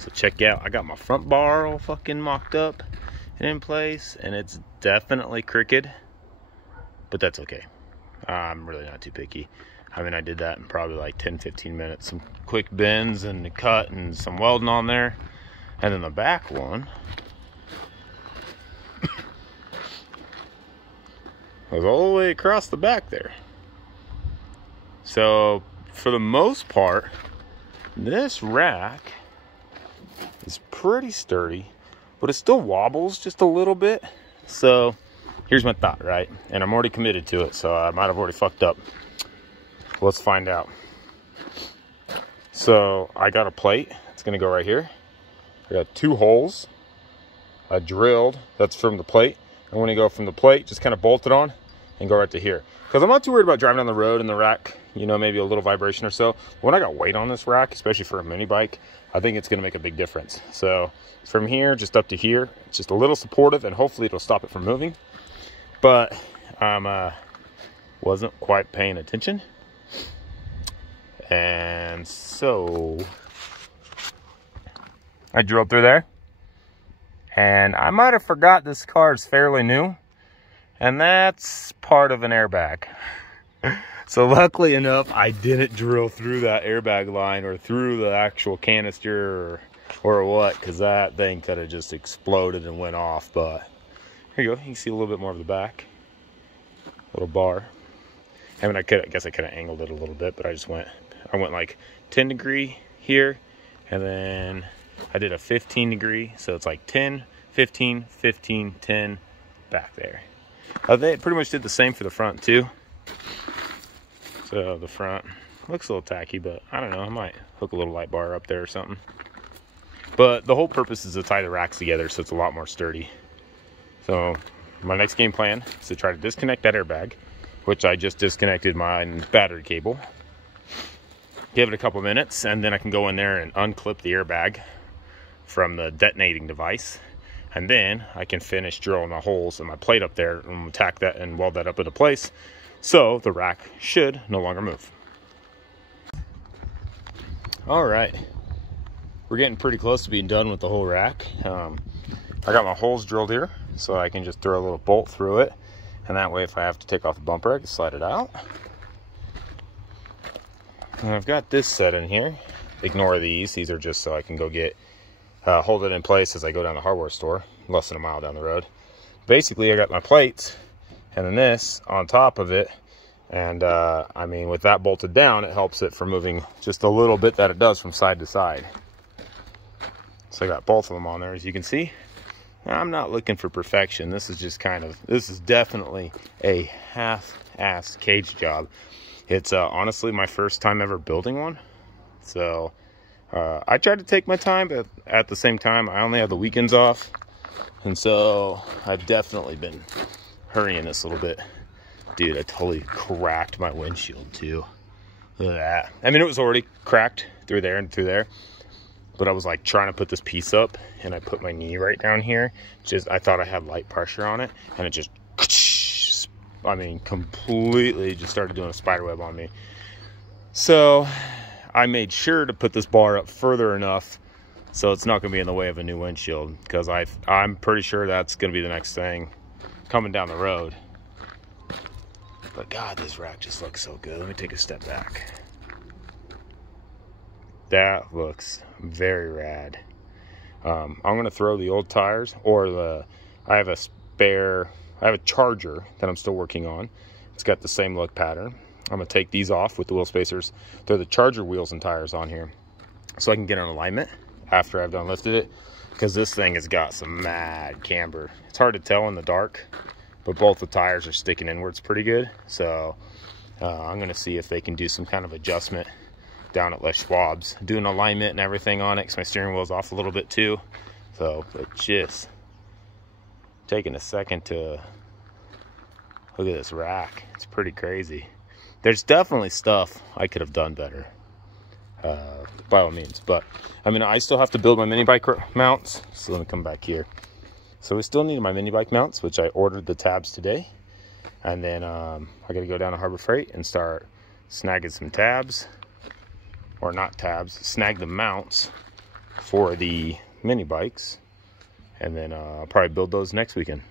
So check out, I got my front bar all fucking mocked up and in place, and it's definitely crooked, but that's okay. I'm really not too picky. I mean, I did that in probably like 10-15 minutes. Some quick bends and a cut and some welding on there. And then the back one was all the way across the back there. So for the most part, this rack is pretty sturdy, but it still wobbles just a little bit. So here's my thought, right? And I'm already committed to it, so I might have already fucked up. Let's find out. So I got a plate. It's gonna go right here. I got 2 holes. I drilled. That's from the plate. And when you go from the plate, just kind of bolt it on and go right to here. Because I'm not too worried about driving down the road and the rack, you know, maybe a little vibration or so. When I got weight on this rack, especially for a mini bike, I think it's gonna make a big difference. So from here, just up to here, it's just a little supportive, and hopefully it'll stop it from moving. But wasn't quite paying attention. And so I drilled through there, and I might have forgot this car is fairly new, and that's part of an airbag. So luckily enough, I didn't drill through that airbag line or through the actual canister or what, because that thing could have just exploded and went off. But here you go, you can see a little bit more of the back, little bar. I mean, I guess I could have angled it a little bit, but I went like 10 degree here, and then I did a 15 degree, so it's like 10, 15, 15, 10 back there. They pretty much did the same for the front too. So the front looks a little tacky, but I don't know, I might hook a little light bar up there or something. But the whole purpose is to tie the racks together so it's a lot more sturdy. So my next game plan is to try to disconnect that airbag, which I just disconnected my battery cable. Give it a couple minutes, and then I can go in there and unclip the airbag from the detonating device, and then I can finish drilling the holes in my plate up there and tack that and weld that up into place, so the rack should no longer move. All right, we're getting pretty close to being done with the whole rack. I got my holes drilled here, so I can just throw a little bolt through it, and that way if I have to take off the bumper, I can slide it out. And I've got this set in here. Ignore these. These are just so I can go get, hold it in place as I go down the hardware store, less than a mile down the road. Basically, I got my plates and then this on top of it. And I mean, with that bolted down, it helps it from moving just a little bit that it does from side to side. So I got both of them on there, as you can see. Now, I'm not looking for perfection. This is just this is definitely a half-assed cage job. It's honestly my first time ever building one. So I tried to take my time, but at the same time, I only have the weekends off. And so I've definitely been hurrying this a little bit. Dude, I totally cracked my windshield too. Look at that. I mean, it was already cracked through there and through there. But I was like trying to put this piece up, and I put my knee right down here. I thought I had light pressure on it, and it just, I mean, completely just started doing a spider web on me. So I made sure to put this bar up further enough so it's not going to be in the way of a new windshield, because I'm pretty sure that's going to be the next thing coming down the road. But God, this rack just looks so good. Let me take a step back. That looks very rad. I'm going to throw the old tires, or I have a Charger that I'm still working on. It's got the same look pattern. I'm going to take these off with the wheel spacers, throw the Charger wheels and tires on here so I can get an alignment after I've done lifted it, because this thing has got some mad camber. It's hard to tell in the dark, but both the tires are sticking inwards pretty good. So I'm going to see if they can do some kind of adjustment down at Les Schwab's, doing alignment and everything on it, because my steering wheel's off a little bit too. So, but just taking a second to look at this rack. It's pretty crazy. There's definitely stuff I could have done better, by all means. But I mean, I still have to build my mini bike mounts. So let me come back here. So we still need my mini bike mounts, which I ordered the tabs today. And then I got to go down to Harbor Freight and start snagging some tabs, or not tabs, snag the mounts for the mini bikes. And then I'll probably build those next weekend.